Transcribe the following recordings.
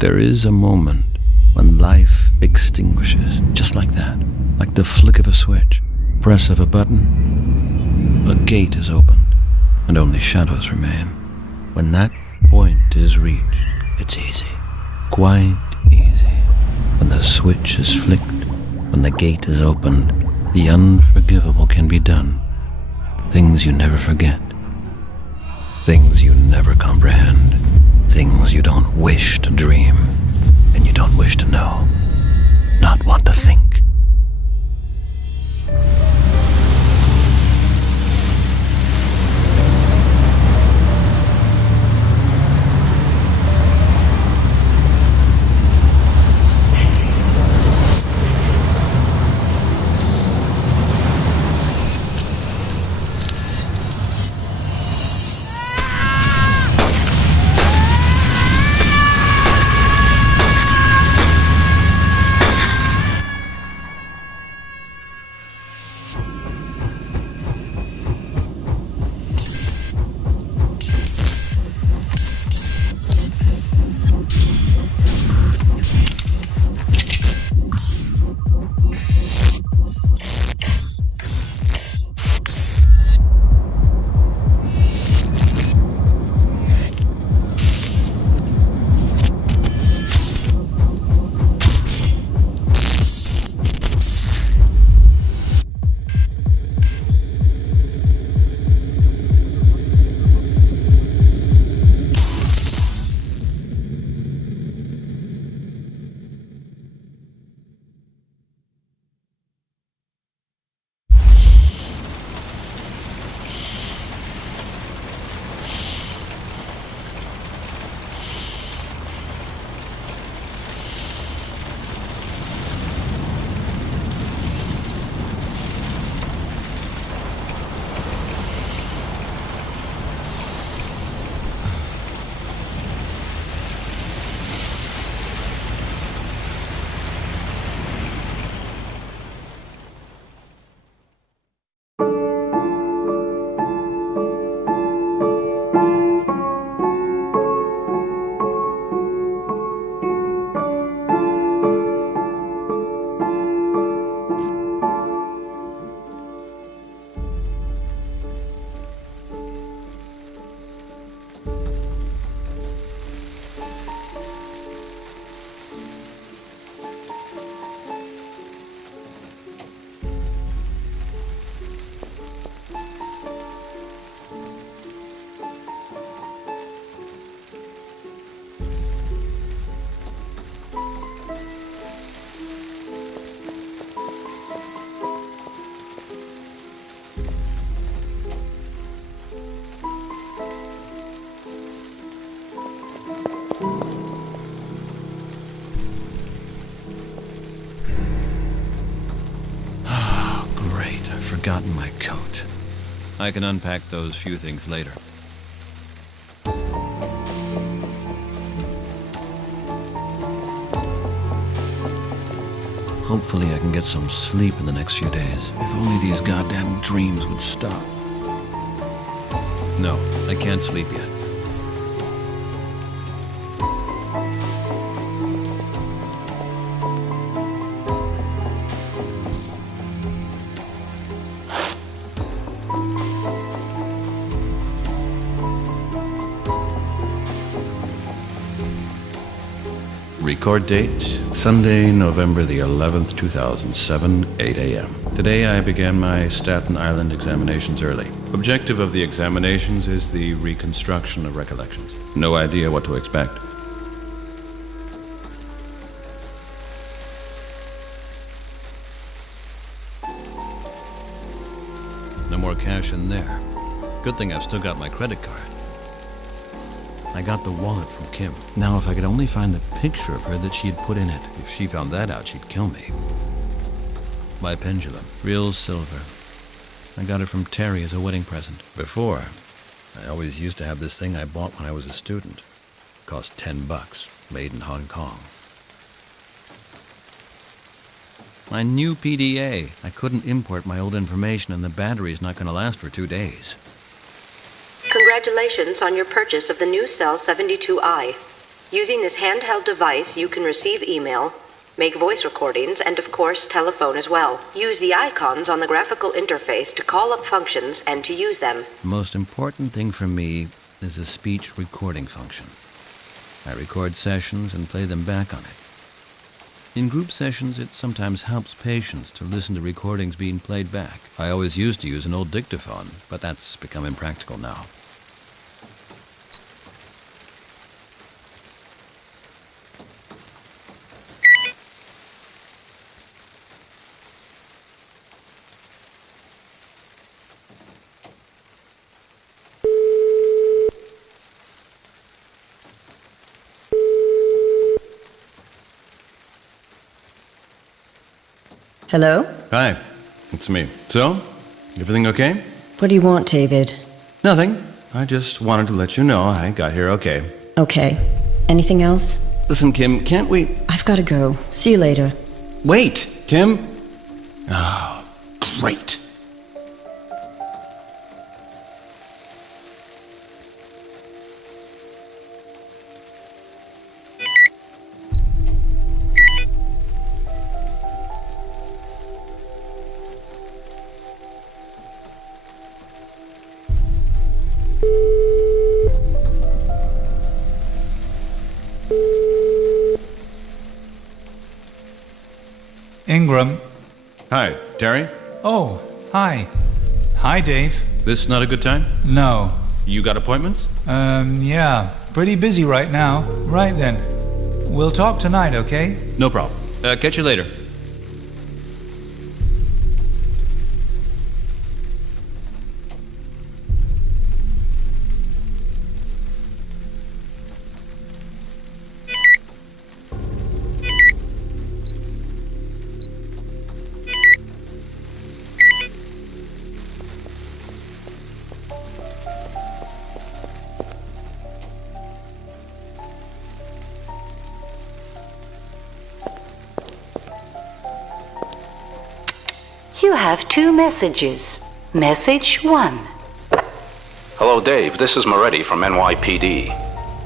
There is a moment when life extinguishes, just like that, like the flick of a switch, press of a button, a gate is opened, and only shadows remain. When that point is reached, it's easy, quite easy. When the switch is flicked, when the gate is opened, the unforgivable can be done. Things you never forget, things you never comprehend, things you don't wish to dream, and you don't wish to know, not want to think. Forgotten my coat. I can unpack those few things later. Hopefully I can get some sleep in the next few days. If only these goddamn dreams would stop. No, I can't sleep yet. Record date, Sunday, November the 11th, 2007, 8 a.m. Today I began my Staten Island examinations early. Objective of the examinations is the reconstruction of recollections. No idea what to expect. No more cash in there. Good thing I've still got my credit card. I got the wallet from Kim. Now, if I could only find the picture of her that she had put in it. If she found that out, she'd kill me. My pendulum. Real silver. I got it from Terry as a wedding present. Before, I always used to have this thing I bought when I was a student. Cost $10, made in Hong Kong. My new PDA. I couldn't import my old information and the battery's not going to last for 2 days. Congratulations on your purchase of the new Cell 72i. Using this handheld device, you can receive email, make voice recordings, and of course, telephone as well. Use the icons on the graphical interface to call up functions and to use them. The most important thing for me is a speech recording function. I record sessions and play them back on it. In group sessions, it sometimes helps patients to listen to recordings being played back. I always used to use an old dictaphone, but that's become impractical now. Hello? Hi, it's me. So, everything okay? What do you want, David? Nothing. I just wanted to let you know I got here okay. Okay. Anything else? Listen, Kim, can't we... I've got to go. See you later. Wait, Kim? Oh, great. Ingram. Hi, Terry? Oh, hi. Hi, Dave. This not a good time? No. You got appointments? Yeah. Pretty busy right now. Right then. We'll talk tonight, okay? No problem. Catch you later. You have 2 messages. Message 1. Hello, Dave. This is Moretti from NYPD.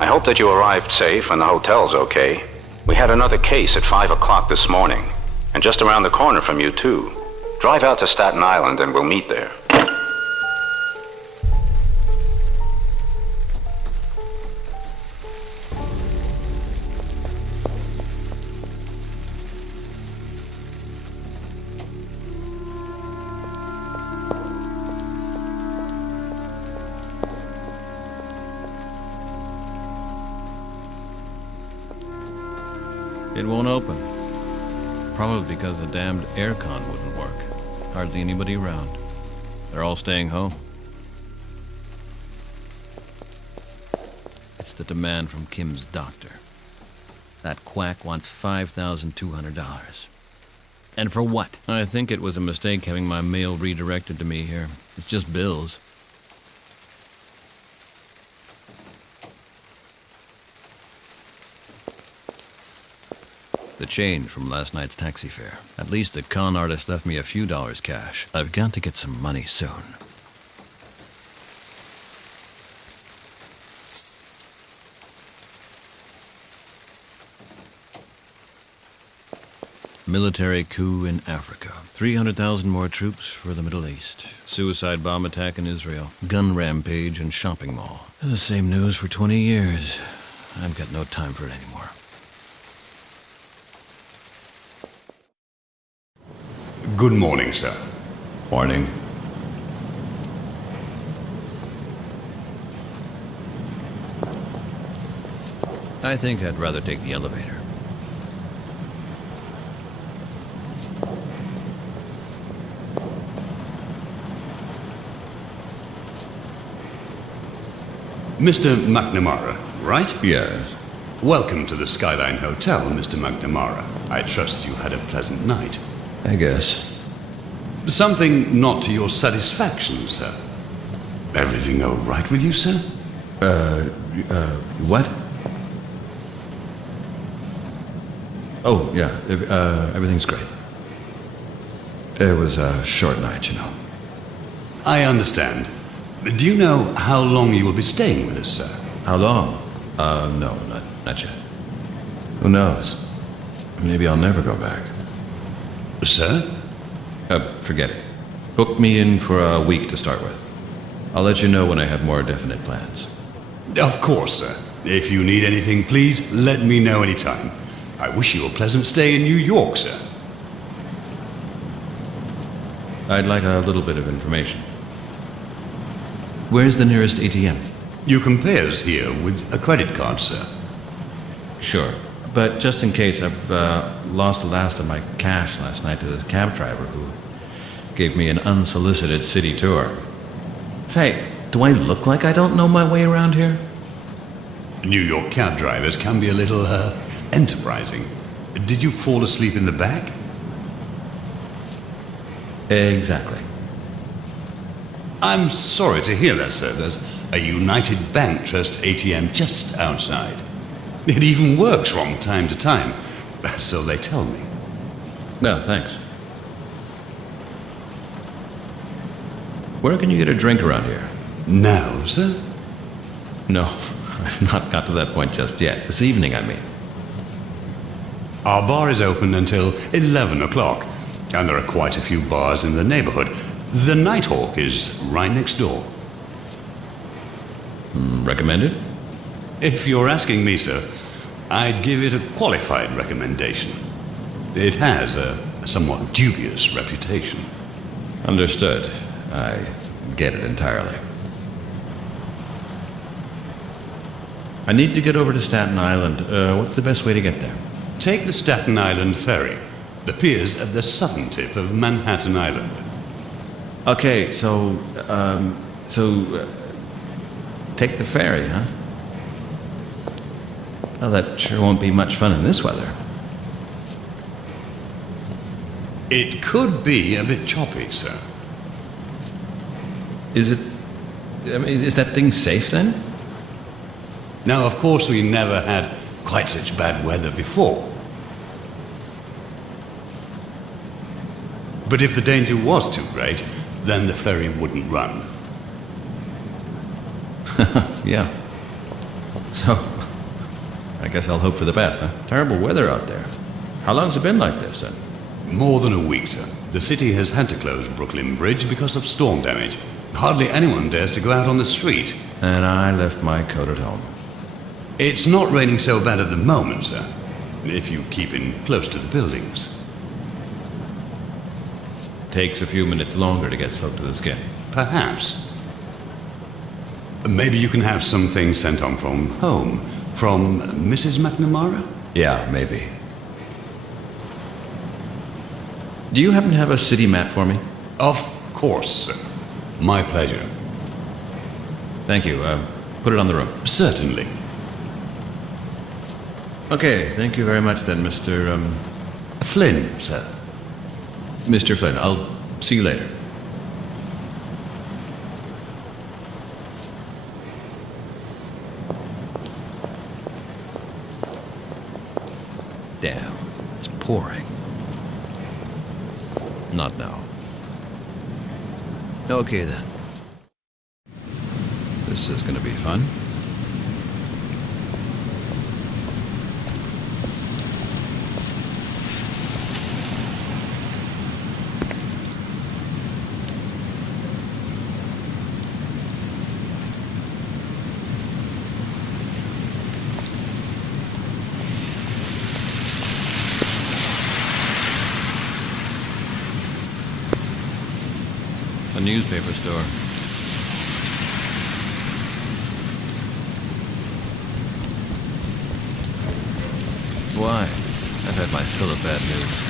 I hope that you arrived safe and the hotel's okay. We had another case at 5 o'clock this morning, and just around the corner from you, too. Drive out to Staten Island and we'll meet there. It won't open. Probably because the damned aircon wouldn't work. Hardly anybody around. They're all staying home. It's the demand from Kim's doctor. That quack wants $5,200. And for what? I think it was a mistake having my mail redirected to me here. It's just bills. The change from last night's taxi fare. At least the con artist left me a few dollars cash. I've got to get some money soon. Military coup in Africa. 300,000 more troops for the Middle East. Suicide bomb attack in Israel. Gun rampage in shopping mall. The same news for 20 years. I've got no time for it anymore. Good morning, sir. Morning. I think I'd rather take the elevator. Mr. McNamara, right? Yes. Welcome to the Skyline Hotel, Mr. McNamara. I trust you had a pleasant night. I guess. Something not to your satisfaction, sir. Everything all right with you, sir? What? Oh, yeah, everything's great. It was a short night, you know. I understand. Do you know how long you will be staying with us, sir? How long? No, not yet. Who knows? Maybe I'll never go back. Sir? Forget it. Book me in for a week to start with. I'll let you know when I have more definite plans. Of course, sir. If you need anything, please let me know anytime. I wish you a pleasant stay in New York, sir. I'd like a little bit of information. Where's the nearest ATM? You can pay us here with a credit card, sir. Sure. But just in case, I've lost the last of my cash last night to this cab driver who gave me an unsolicited city tour. Say, do I look like I don't know my way around here? New York cab drivers can be a little, enterprising. Did you fall asleep in the back? Exactly. I'm sorry to hear that, sir. There's a United Bank Trust ATM just outside. It even works from time to time. So they tell me. No, thanks. Where can you get a drink around here? Now, sir? No, I've not got to that point just yet. This evening, I mean. Our bar is open until 11 o'clock, and there are quite a few bars in the neighborhood. The Nighthawk is right next door. Recommended? If you're asking me, sir, I'd give it a qualified recommendation. It has a somewhat dubious reputation. Understood. I get it entirely. I need to get over to Staten Island. What's the best way to get there? Take the Staten Island ferry. The pier's at the southern tip of Manhattan Island. Okay, so take the ferry, huh? Well, that sure won't be much fun in this weather. It could be a bit choppy, sir. Is it... I mean, is that thing safe then? Now, of course, we never had quite such bad weather before. But if the danger was too great, then the ferry wouldn't run. Yeah. So, I guess I'll hope for the best, huh? Terrible weather out there. How long's it been like this, then? More than a week, sir. The city has had to close Brooklyn Bridge because of storm damage. Hardly anyone dares to go out on the street. And I left my coat at home. It's not raining so bad at the moment, sir. If you keep in close to the buildings. Takes a few minutes longer to get soaked to the skin. Perhaps. Maybe you can have something sent on from home. From Mrs. McNamara? Yeah, maybe. Do you happen to have a city map for me? Of course, sir. My pleasure. Thank you. Put it on the room. Certainly. Okay, thank you very much then, Mr. Flynn, sir. Mr. Flynn. I'll see you later. Damn, it's pouring. Not now. Okay then. This is gonna be fun. A newspaper store. Why? I've had my fill of bad news.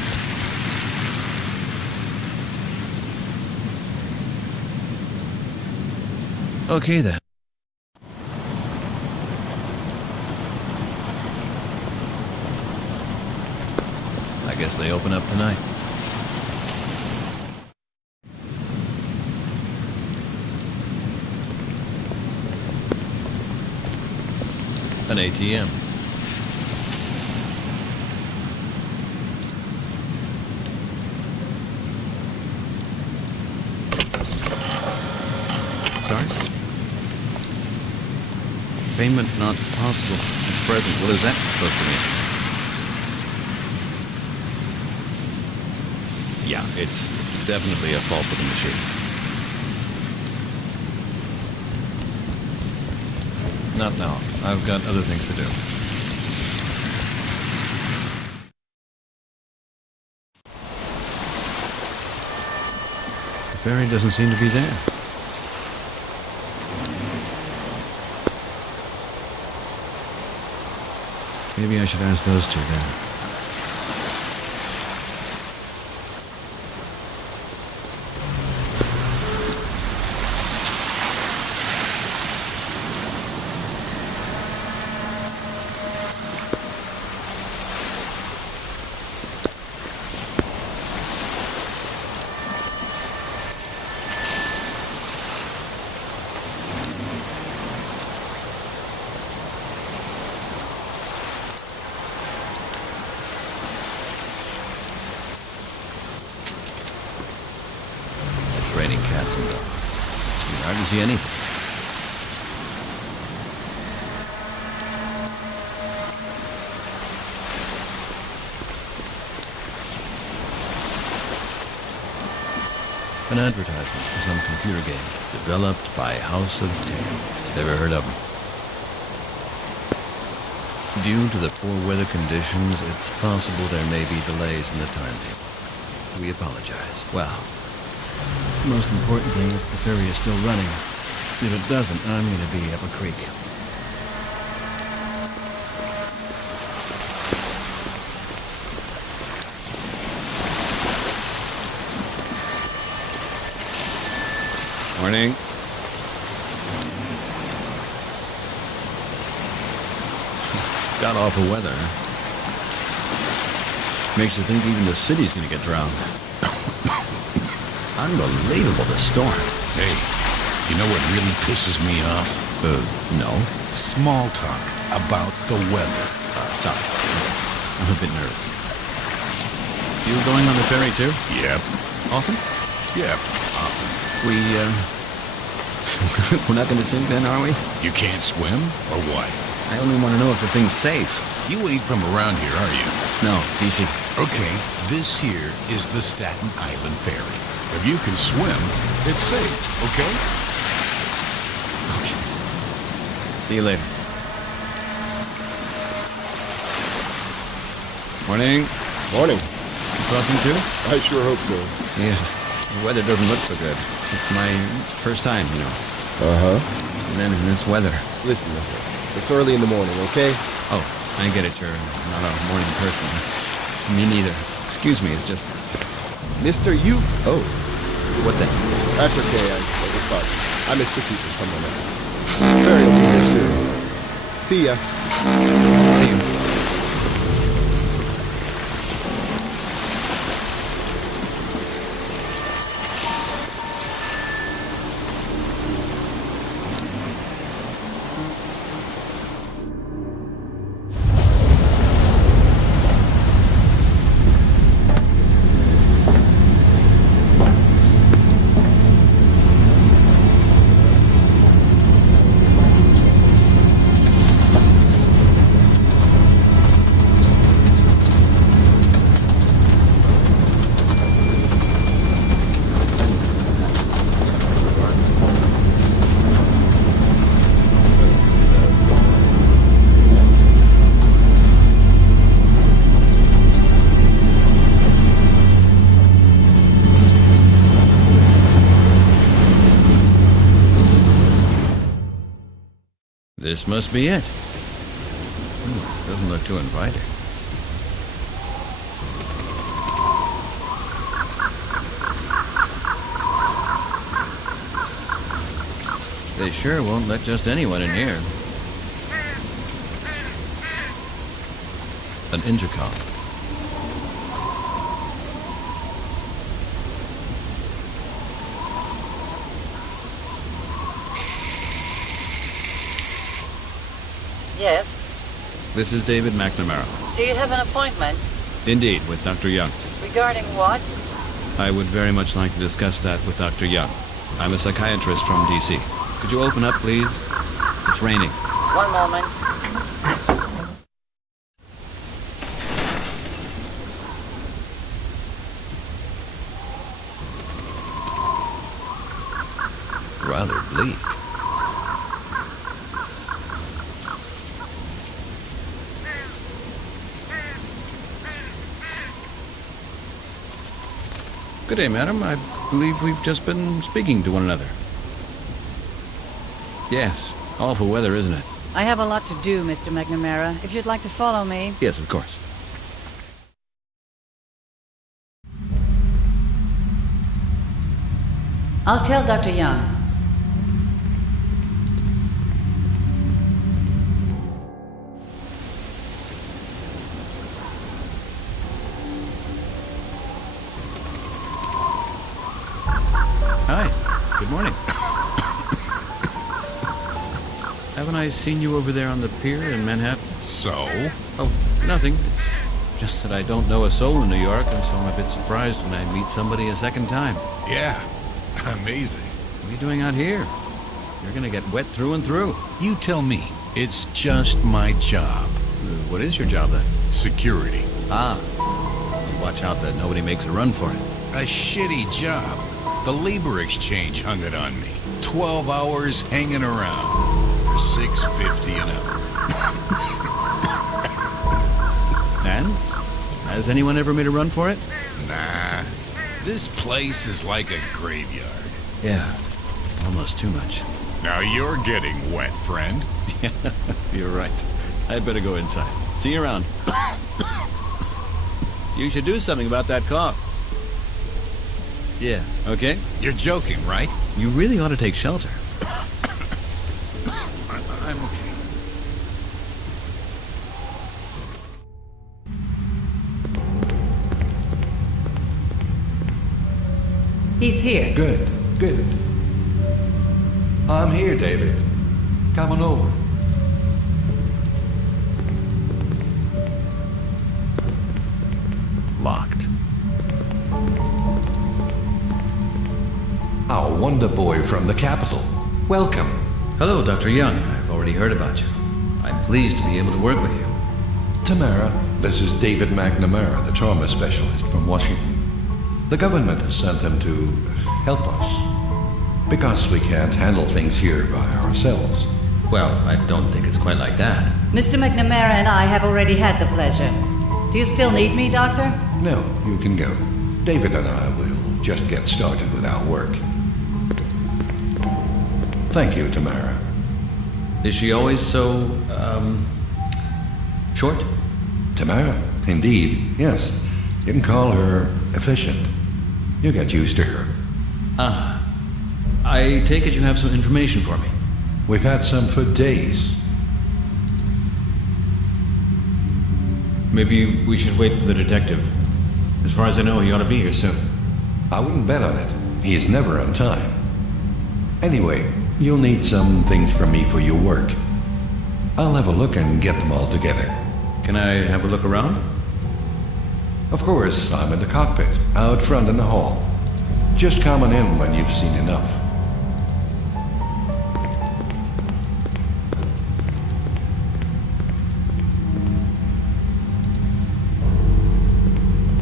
Okay then. I guess they open up tonight. An ATM. Sorry? Payment not possible at present. What is that supposed to mean? Yeah, it's definitely a fault with the machine. Not now. I've got other things to do. The ferry doesn't seem to be there. Maybe I should ask those two then. Raining cats and dogs. You hardly see anything. An advertisement for some computer game developed by House of Tales. Never heard of them. Due to the poor weather conditions, it's possible there may be delays in the timetable. We apologize. Well, the most important thing is the ferry is still running. If it doesn't, I'm going to be up a creek. Morning. God awful weather. Makes you think even the city's going to get drowned. Unbelievable, the storm. Hey, you know what really pisses me off? No. Small talk about the weather. Sorry. I'm a bit nervous. You going on the ferry too? Yep. Often? Yep. We're not going to sink then, are we? You can't swim, or what? I only want to know if the thing's safe. You ain't from around here, are you? No, DC. Okay, this here is the Staten Island Ferry. If you can swim, it's safe, okay? Okay. See you later. Morning. Morning. You crossing too? I sure hope so. Yeah. The weather doesn't look so good. It's my first time, you know. Uh-huh. And then in this weather. Listen, mister. It's early in the morning, okay? Oh, I get it. You're not a morning person. Me neither. Excuse me, it's just... Mister, you... Oh. What then? That's okay, I was fine. I mistook you for someone else. Ferry will be here soon. See ya. See you. This must be it. Doesn't look too inviting. They sure won't let just anyone in here. An intercom. Yes. This is David McNamara. Do you have an appointment? Indeed, with Dr. Young. Regarding what? I would very much like to discuss that with Dr. Young. I'm a psychiatrist from D.C. Could you open up, please? It's raining. One moment. Rather bleak. Good day, madam. I believe we've just been speaking to one another. Yes. Awful weather, isn't it? I have a lot to do, Mr. McNamara. If you'd like to follow me. Yes, of course. I'll tell Dr. Young. Hi. Good morning. Haven't I seen you over there on the pier in Manhattan? So? Oh, nothing. Just that I don't know a soul in New York, and so I'm a bit surprised when I meet somebody a second time. Yeah. Amazing. What are you doing out here? You're gonna get wet through and through. You tell me. It's just my job. What is your job, then? Security. Ah. Watch out that nobody makes a run for it. A shitty job. The labor exchange hung it on me. 12 hours hanging around. For $6.50 an hour. And? Has anyone ever made a run for it? Nah. This place is like a graveyard. Yeah. Almost too much. Now you're getting wet, friend. Yeah, you're right. I'd better go inside. See you around. You should do something about that cough. Yeah, okay? You're joking, right? You really ought to take shelter. I'm okay. He's here. Good, good. I'm here, David. Come on over. Locked. Our wonder boy from the capital. Welcome. Hello, Dr. Young. I've already heard about you. I'm pleased to be able to work with you. Tamara, this is David McNamara, the trauma specialist from Washington. The government has sent him to help us. Because we can't handle things here by ourselves. Well, I don't think it's quite like that. Mr. McNamara and I have already had the pleasure. Do you still need me, Doctor? No, you can go. David and I will just get started with our work. Thank you, Tamara. Is she always so, short? Tamara? Indeed, yes. You can call her efficient. You get used to her. Ah. I take it you have some information for me. We've had some for days. Maybe we should wait for the detective. As far as I know, he ought to be here soon. I wouldn't bet on it. He is never on time. Anyway, you'll need some things from me for your work. I'll have a look and get them all together. Can I have a look around? Of course, I'm in the cockpit, out front in the hall. Just come on in when you've seen enough.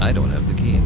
I don't have the key.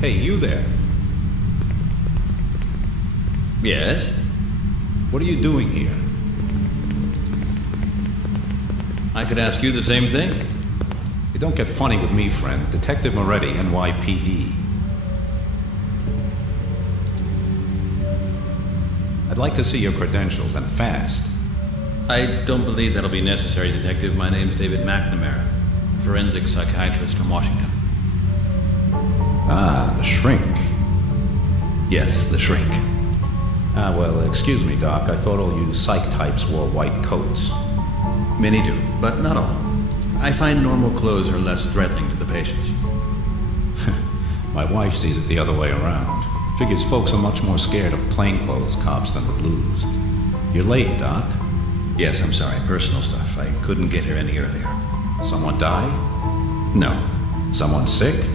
Hey, you there. Yes? What are you doing here? I could ask you the same thing. You don't get funny with me, friend. Detective Moretti, NYPD. I'd like to see your credentials, and fast. I don't believe that'll be necessary, Detective. My name's David McNamara, forensic psychiatrist from Washington. Ah, the shrink. Yes, the shrink. Well, excuse me, Doc. I thought all you psych types wore white coats. Many do, but not all. I find normal clothes are less threatening to the patients. My wife sees it the other way around. Figures folks are much more scared of plainclothes cops than the blues. You're late, Doc. Yes, I'm sorry. Personal stuff. I couldn't get here any earlier. Someone die? No. Someone sick?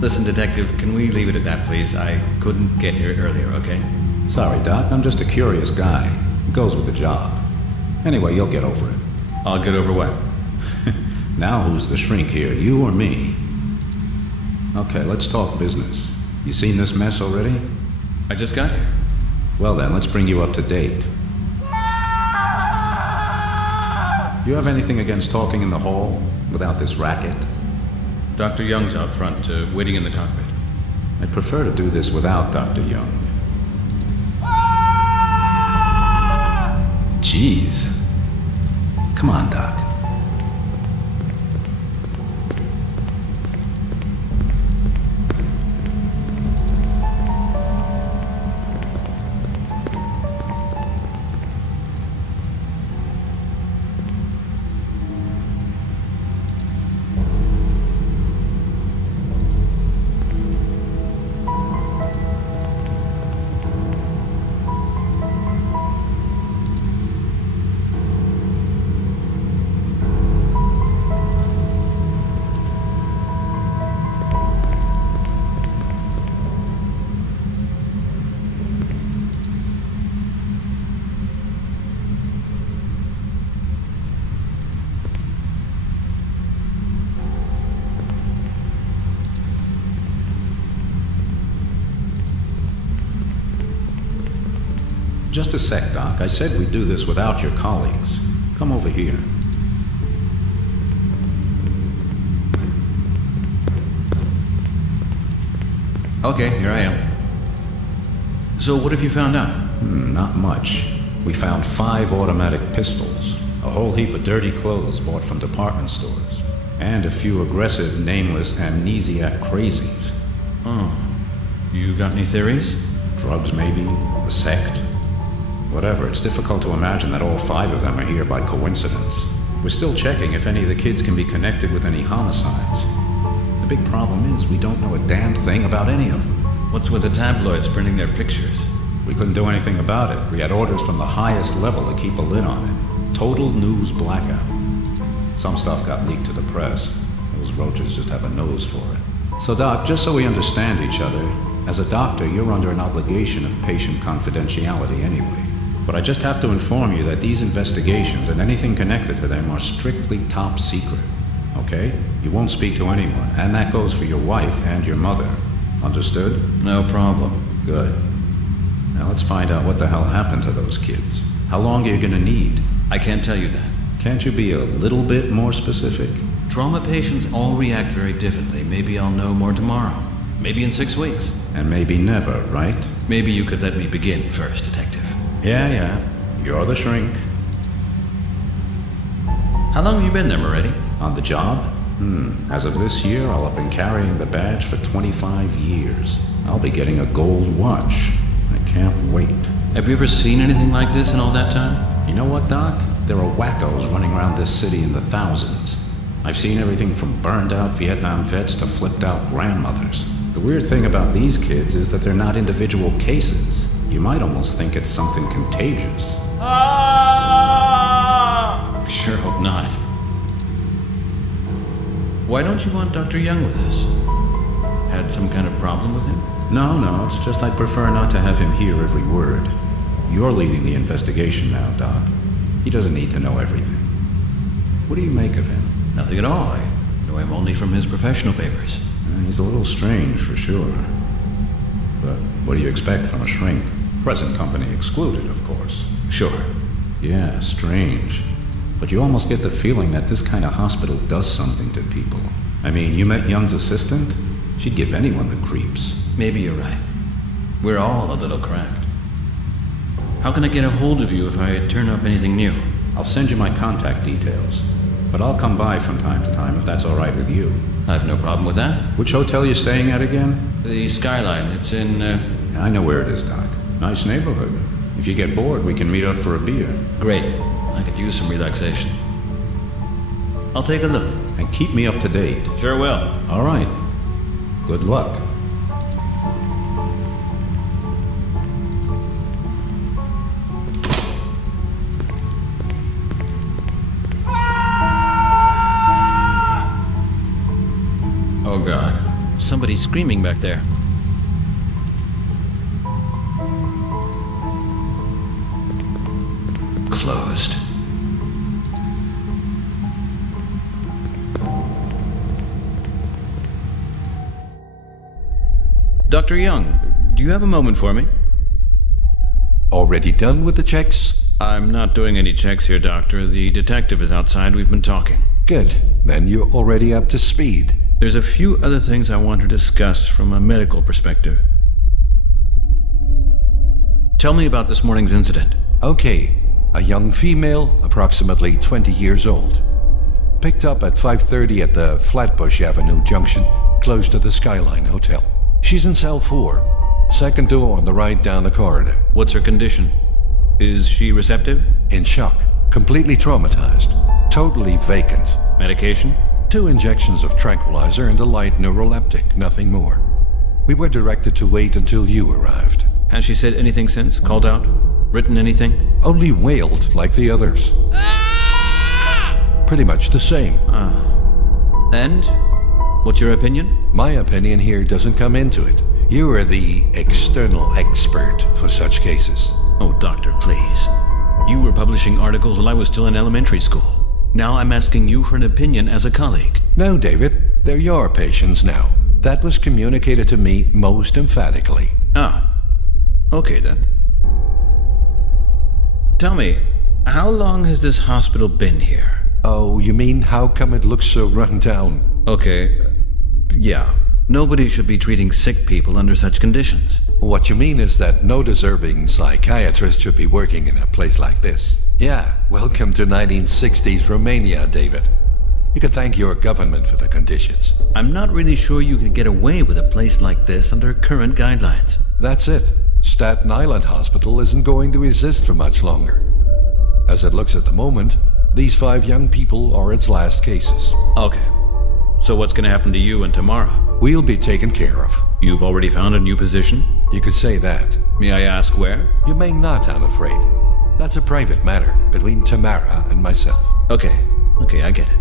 Listen, Detective, can we leave it at that, please? I couldn't get here earlier, okay? Sorry, Doc. I'm just a curious guy. It goes with the job. Anyway, you'll get over it. I'll get over what? Now who's the shrink here, you or me? Okay, let's talk business. You seen this mess already? I just got here. Well then, let's bring you up to date. You have anything against talking in the hall without this racket? Dr. Young's out front, waiting in the cockpit. I'd prefer to do this without Dr. Young. Jeez. Come on, Doc. Just a sec, Doc. I said we'd do this without your colleagues. Come over here. Okay, here I am. So what have you found out? Not much. We found 5 automatic pistols, a whole heap of dirty clothes bought from department stores, and a few aggressive, nameless amnesiac crazies. Oh. You got any theories? Drugs, maybe? A sect? Whatever, it's difficult to imagine that all 5 of them are here by coincidence. We're still checking if any of the kids can be connected with any homicides. The big problem is we don't know a damn thing about any of them. What's with the tabloids printing their pictures? We couldn't do anything about it. We had orders from the highest level to keep a lid on it. Total news blackout. Some stuff got leaked to the press. Those roaches just have a nose for it. So, Doc, just so we understand each other, as a doctor, you're under an obligation of patient confidentiality anyway. But I just have to inform you that these investigations and anything connected to them are strictly top secret. Okay? You won't speak to anyone, and that goes for your wife and your mother. Understood? No problem. Good. Now let's find out what the hell happened to those kids. How long are you gonna need? I can't tell you that. Can't you be a little bit more specific? Trauma patients all react very differently. Maybe I'll know more tomorrow. Maybe in 6 weeks. And maybe never, right? Maybe you could let me begin first, Detective. Yeah. You're the shrink. How long have you been there, Moretti? On the job? As of this year, I'll have been carrying the badge for 25 years. I'll be getting a gold watch. I can't wait. Have you ever seen anything like this in all that time? You know what, Doc? There are wackos running around this city in the thousands. I've seen everything from burned out Vietnam vets to flipped out grandmothers. The weird thing about these kids is that they're not individual cases. You might almost think it's something contagious. I sure hope not. Why don't you want Dr. Young with us? Had some kind of problem with him? No, it's just I'd prefer not to have him hear every word. You're leading the investigation now, Doc. He doesn't need to know everything. What do you make of him? Nothing at all. I know him only from his professional papers. He's a little strange, for sure. But what do you expect from a shrink? Present company excluded, of course. Sure. Yeah, strange. But you almost get the feeling that this kind of hospital does something to people. I mean, you met Young's assistant? She'd give anyone the creeps. Maybe you're right. We're all a little cracked. How can I get a hold of you if I turn up anything new? I'll send you my contact details. But I'll come by from time to time if that's all right with you. I have no problem with that. Which hotel you staying at again? The Skyline. It's in, I know where it is, Doc. Nice neighborhood. If you get bored, we can meet up for a beer. Great. I could use some relaxation. I'll take a look. And keep me up to date. Sure will. All right. Good luck. Oh, God. Somebody's screaming back there. Closed. Dr. Young, do you have a moment for me? Already done with the checks? I'm not doing any checks here, Doctor. The detective is outside. We've been talking. Good. Then you're already up to speed. There's a few other things I want to discuss from a medical perspective. Tell me about this morning's incident. Okay. A young female, approximately 20 years old. Picked up at 5:30 at the Flatbush Avenue junction, close to the Skyline Hotel. She's in cell 4, second door on the right down the corridor. What's her condition? Is she receptive? In shock, completely traumatized, totally vacant. Medication? 2 injections of tranquilizer and a light neuroleptic, nothing more. We were directed to wait until you arrived. Has she said anything since? Called out? Written anything? Only wailed like the others. Pretty much the same. And? What's your opinion? My opinion here doesn't come into it. You are the external expert for such cases. Oh, doctor, please. You were publishing articles while I was still in elementary school. Now I'm asking you for an opinion as a colleague. No, David. They're your patients now. That was communicated to me most emphatically. Okay then. Tell me, how long has this hospital been here? Oh, you mean how come it looks so run down? Okay, yeah. Nobody should be treating sick people under such conditions. What you mean is that no deserving psychiatrist should be working in a place like this. Yeah, welcome to 1960s Romania, David. You can thank your government for the conditions. I'm not really sure you could get away with a place like this under current guidelines. That's it. Staten Island Hospital isn't going to exist for much longer. As it looks at the moment, these 5 young people are its last cases. Okay. So what's going to happen to you and Tamara? We'll be taken care of. You've already found a new position? You could say that. May I ask where? You may not, I'm afraid. That's a private matter between Tamara and myself. Okay, I get it.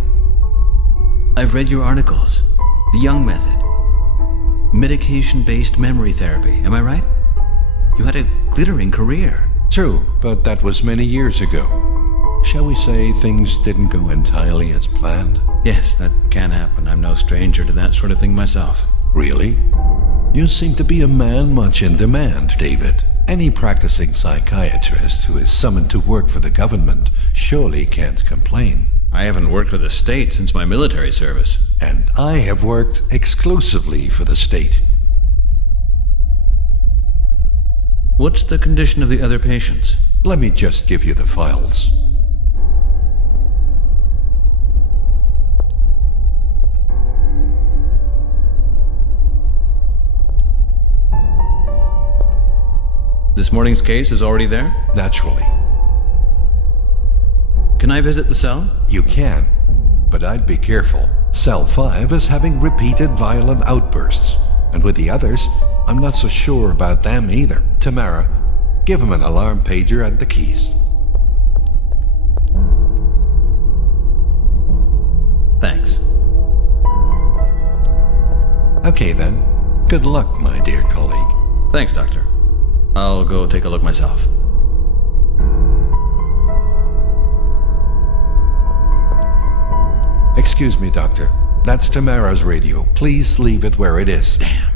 I've read your articles. The Young Method. Medication-based memory therapy, am I right? You had a glittering career. True, but that was many years ago. Shall we say things didn't go entirely as planned? Yes, that can happen. I'm no stranger to that sort of thing myself. Really? You seem to be a man much in demand, David. Any practicing psychiatrist who is summoned to work for the government surely can't complain. I haven't worked for the state since my military service. And I have worked exclusively for the state. What's the condition of the other patients? Let me just give you the files. This morning's case is already there? Naturally. Can I visit the cell? You can, but I'd be careful. Cell 5 is having repeated violent outbursts, and with the others, I'm not so sure about them either. Tamara, give him an alarm pager and the keys. Thanks. Okay then. Good luck, my dear colleague. Thanks, Doctor. I'll go take a look myself. Excuse me, Doctor. That's Tamara's radio. Please leave it where it is. Damn.